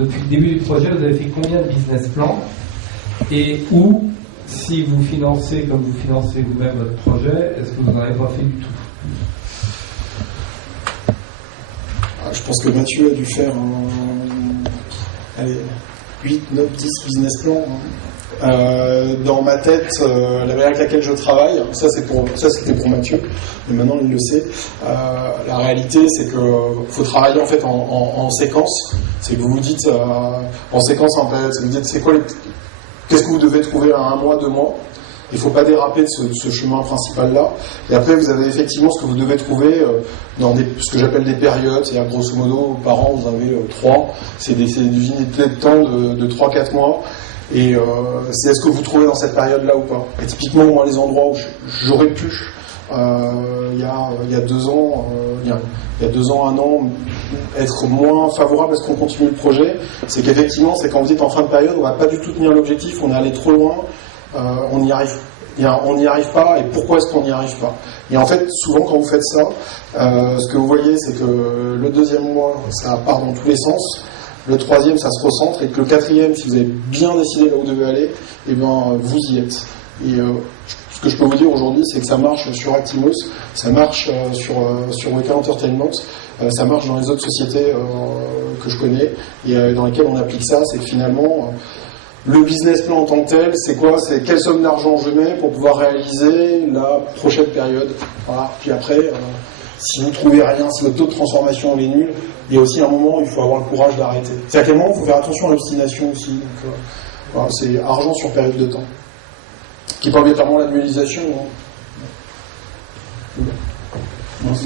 depuis le début du projet, vous avez fait combien de business plans? Et où, si vous financez comme vous financez vous-même votre projet, est-ce que vous n'en avez pas fait du tout? Je pense que Mathieu a dû faire 8, 9, 10 business plans. Dans ma tête, la manière avec laquelle je travaille, ça c'était pour Mathieu, mais maintenant il le sait. La réalité, c'est que faut travailler en fait en séquence. C'est que vous vous dites en séquence en période. Vous dites qu'est-ce que vous devez trouver à 1 mois, 2 mois. Il ne faut pas déraper de ce chemin principal-là. Et après, vous avez effectivement ce que vous devez trouver dans ce que j'appelle des périodes. C'est-à-dire, grosso modo, par an, vous avez 3. C'est des unités de temps de 3-4 mois. Et c'est est-ce que vous trouvez dans cette période-là ou pas. Et typiquement, moi, les endroits où j'aurais pu, il y a 2 ans, il y a 2 ans, 1 an, être moins favorable à ce qu'on continue le projet, c'est qu'effectivement, c'est quand vous êtes en fin de période, on ne va pas du tout tenir l'objectif, on est allé trop loin. On n'y arrive pas, et pourquoi est-ce qu'on n'y arrive pas? Et en fait, souvent quand vous faites ça, ce que vous voyez, c'est que le 2e mois, ça part dans tous les sens, le 3e, ça se recentre, et que le 4e, si vous avez bien décidé là où vous devez aller, et ben vous y êtes. Et ce que je peux vous dire aujourd'hui, c'est que ça marche sur Actimos, ça marche sur Weka Entertainment, ça marche dans les autres sociétés que je connais, et dans lesquelles on applique ça, c'est que finalement... le business plan en tant que tel, c'est quoi? C'est quelle somme d'argent je mets pour pouvoir réaliser la prochaine période. Voilà. Puis après, si vous ne trouvez rien, si votre taux de transformation est nul, il y a aussi un moment où il faut avoir le courage d'arrêter. C'est à quel moment il faut faire attention à l'obstination aussi. Donc, voilà, c'est argent sur période de temps. Qui n'est pas obligatoirement l'annualisation.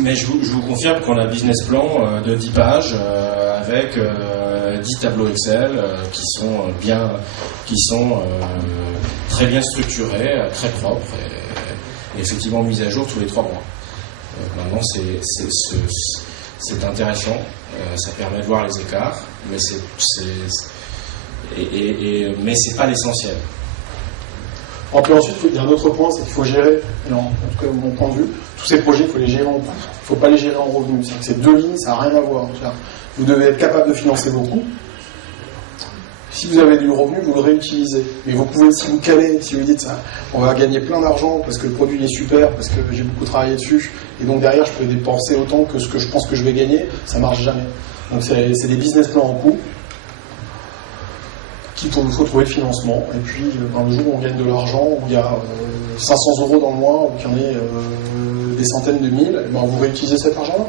Mais je vous confirme qu'on a un business plan de 10 pages avec 10 tableaux Excel qui sont très bien structurés, très propres et effectivement mis à jour tous les 3 mois. Maintenant, c'est intéressant, ça permet de voir les écarts, mais c'est pas l'essentiel. Et puis ensuite, il y a un autre point, c'est qu'il faut gérer, en tout cas de mon point de vue, tous ces projets, il faut les gérer en coût. Il ne faut pas les gérer en revenus. C'est 2 lignes, ça n'a rien à voir. Vous devez être capable de financer vos coûts. Si vous avez du revenu, vous le réutilisez. Mais vous pouvez, si vous calez, si vous dites on va gagner plein d'argent parce que le produit est super, parce que j'ai beaucoup travaillé dessus, et donc derrière je peux dépenser autant que ce que je pense que je vais gagner, ça ne marche jamais. Donc c'est des business plans en coût. Il faut trouver le financement, et puis le jour où on gagne de l'argent, où il y a 500 € dans le mois, ou qu'il y en ait des centaines de mille, ben vous réutilisez cet argent-là.